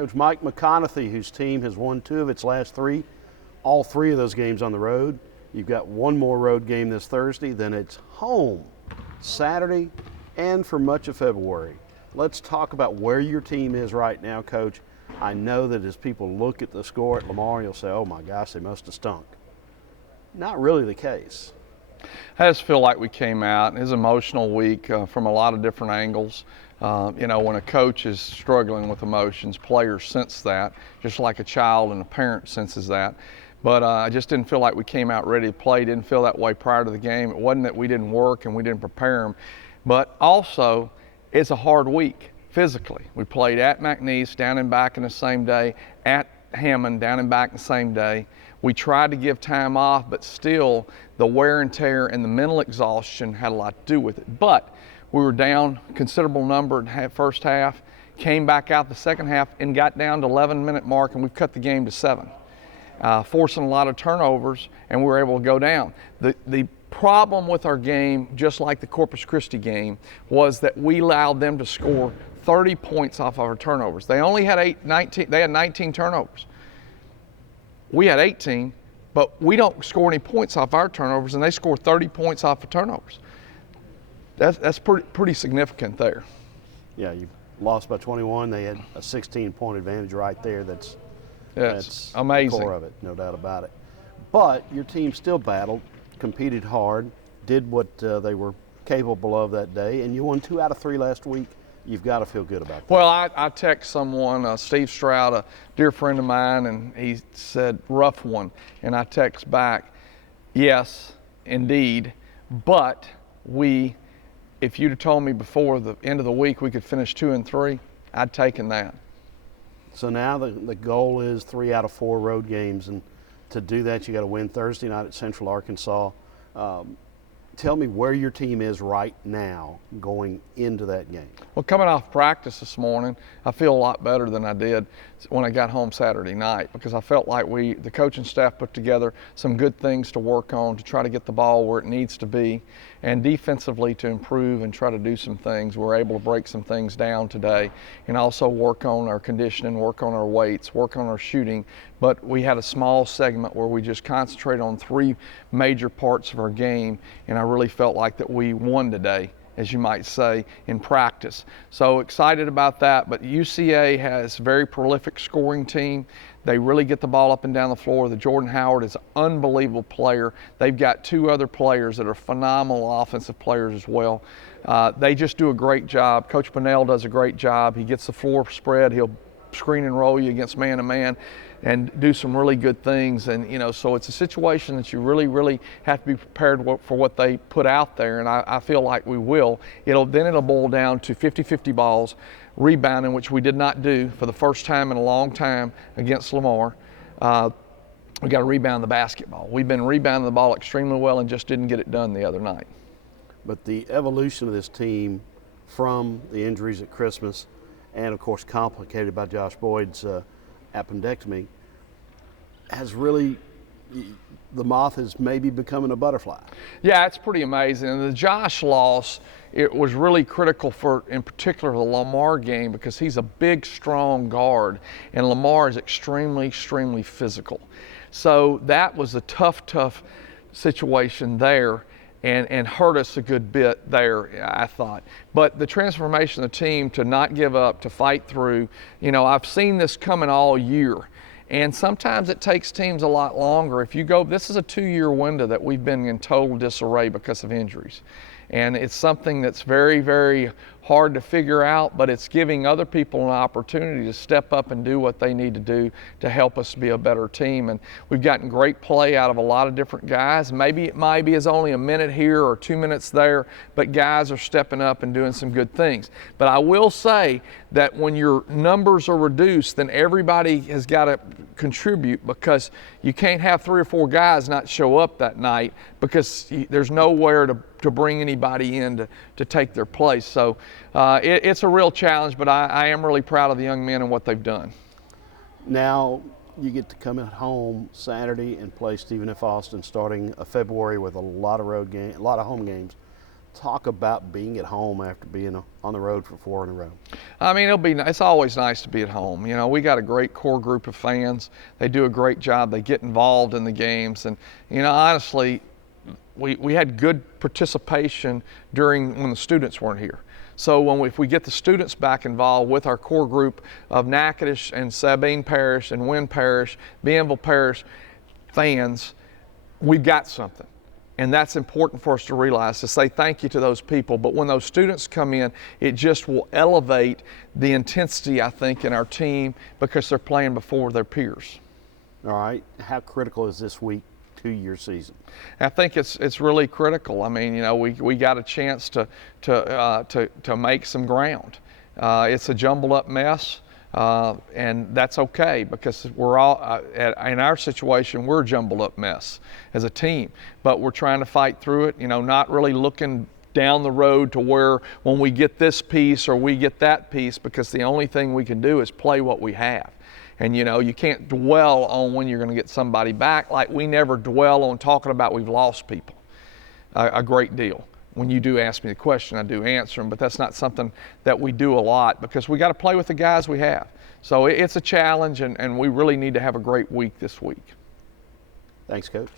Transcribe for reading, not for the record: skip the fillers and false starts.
Coach Mike McConathy, whose team has won 2 of its last 3, all 3 of those games on the road. You've got one more road game this Thursday, then it's home Saturday and for much of February. Let's talk about where your team is right now, Coach. I know that as people look at the score at Lamar, you'll say, oh my gosh, they must have stunk. Not really the case. I just feel like we came out. It was an emotional week from a lot of different angles. When a coach is struggling with emotions, players sense that, just like a child and a parent senses that. But I just didn't feel like we came out ready to play. Didn't feel that way prior to the game. It wasn't that we didn't work and we didn't prepare them, but also it's a hard week physically. We played at McNeese, down and back in the same day, at Hammond, down and back the same day. We tried to give time off, but still the wear and tear and the mental exhaustion had a lot to do with it. But we were down a considerable number in the first half, came back out the second half and got down to 11-minute mark, and we've cut the game to 7. Forcing a lot of turnovers, and we were able to go down. The problem with our game, just like the Corpus Christi game, was that we allowed them to score 30 points off of our turnovers. They only had 19 turnovers. We had 18, but we don't score any points off our turnovers, and they score 30 points off of turnovers. That's pretty significant there. Yeah, you lost by 21. They had a 16-point advantage right there. That's amazing. The core of it, no doubt about it. But your team still battled, competed hard, did what they were capable of that day, and you won 2 out of 3 last week. You've got to feel good about that. Well, I text someone, Steve Stroud, a dear friend of mine, and he said, rough one. And I text back, yes, indeed, but if you'd have told me before the end of the week we could finish 2 and 3, I'd taken that. So now the goal is 3 out of 4 road games, and to do that you got to win Thursday night at Central Arkansas. Tell me where your team is right now going into that game. Well, coming off practice this morning, I feel a lot better than I did when I got home Saturday night, because I felt like the coaching staff put together some good things to work on to try to get the ball where it needs to be, and defensively to improve and try to do some things. We're able to break some things down today and also work on our conditioning, work on our weights, work on our shooting. But we had a small segment where we just concentrated on 3 major parts of our game, and I really felt like that we won today, as you might say, in practice. So excited about that. But UCA has a very prolific scoring team. They really get the ball up and down the floor. The Jordan Howard is an unbelievable player. They've got 2 other players that are phenomenal offensive players as well. They just do a great job. Coach Bunnell does a great job. He gets the floor spread. He'll screen and roll you against man-to-man and do some really good things. And, so it's a situation that you really, really have to be prepared for what they put out there, and I feel like we will. It'll boil down to 50-50 balls, rebounding, which we did not do for the first time in a long time against Lamar. We got to rebound the basketball. We've been rebounding the ball extremely well and just didn't get it done the other night. But the evolution of this team from the injuries at Christmas and, of course, complicated by Josh Boyd's appendectomy, has really, the moth is maybe becoming a butterfly. Yeah, it's pretty amazing. And the Josh loss, it was really critical for, in particular, the Lamar game, because he's a big, strong guard, and Lamar is extremely, extremely physical. So that was a tough situation there. And hurt us a good bit there, I thought. But the transformation of the team to not give up, to fight through, I've seen this coming all year. And sometimes it takes teams a lot longer. This is a 2-year window that we've been in total disarray because of injuries. And it's something that's very, very hard to figure out, but it's giving other people an opportunity to step up and do what they need to do to help us be a better team. And we've gotten great play out of a lot of different guys. Maybe it might be as only a minute here or 2 minutes there, but guys are stepping up and doing some good things. But I will say that when your numbers are reduced, then everybody has got to contribute, because you can't have 3 or 4 guys not show up that night because there's nowhere to bring anybody in to take their place. So it's a real challenge, but I am really proud of the young men and what they've done. Now you get to come at home Saturday and play Stephen F. Austin starting February with a lot of home games. Talk about being at home after being on the road for 4 in a row. I mean, it's always nice to be at home. You know, we got a great core group of fans. They do a great job. They get involved in the games. And, you know, honestly, we had good participation when the students weren't here. So if we get the students back involved with our core group of Natchitoches and Sabine Parish and Wynn Parish, Bienville Parish fans, we've got something. And that's important for us to realize, to say thank you to those people. But when those students come in, it just will elevate the intensity, I think, in our team because they're playing before their peers. All right. How critical is this week to your season? I think it's really critical. I mean, you know, we got a chance to make some ground. It's a jumbled up mess. And that's okay because we're all, in our situation, we're a jumbled up mess as a team. But we're trying to fight through it, you know, not really looking down the road to where when we get this piece or we get that piece, because the only thing we can do is play what we have. And, you know, you can't dwell on when you're going to get somebody back, like we never dwell on talking about we've lost people a great deal. When you do ask me the question, I do answer them, but that's not something that we do a lot because we got to play with the guys we have. So it's a challenge, and we really need to have a great week this week. Thanks, Coach.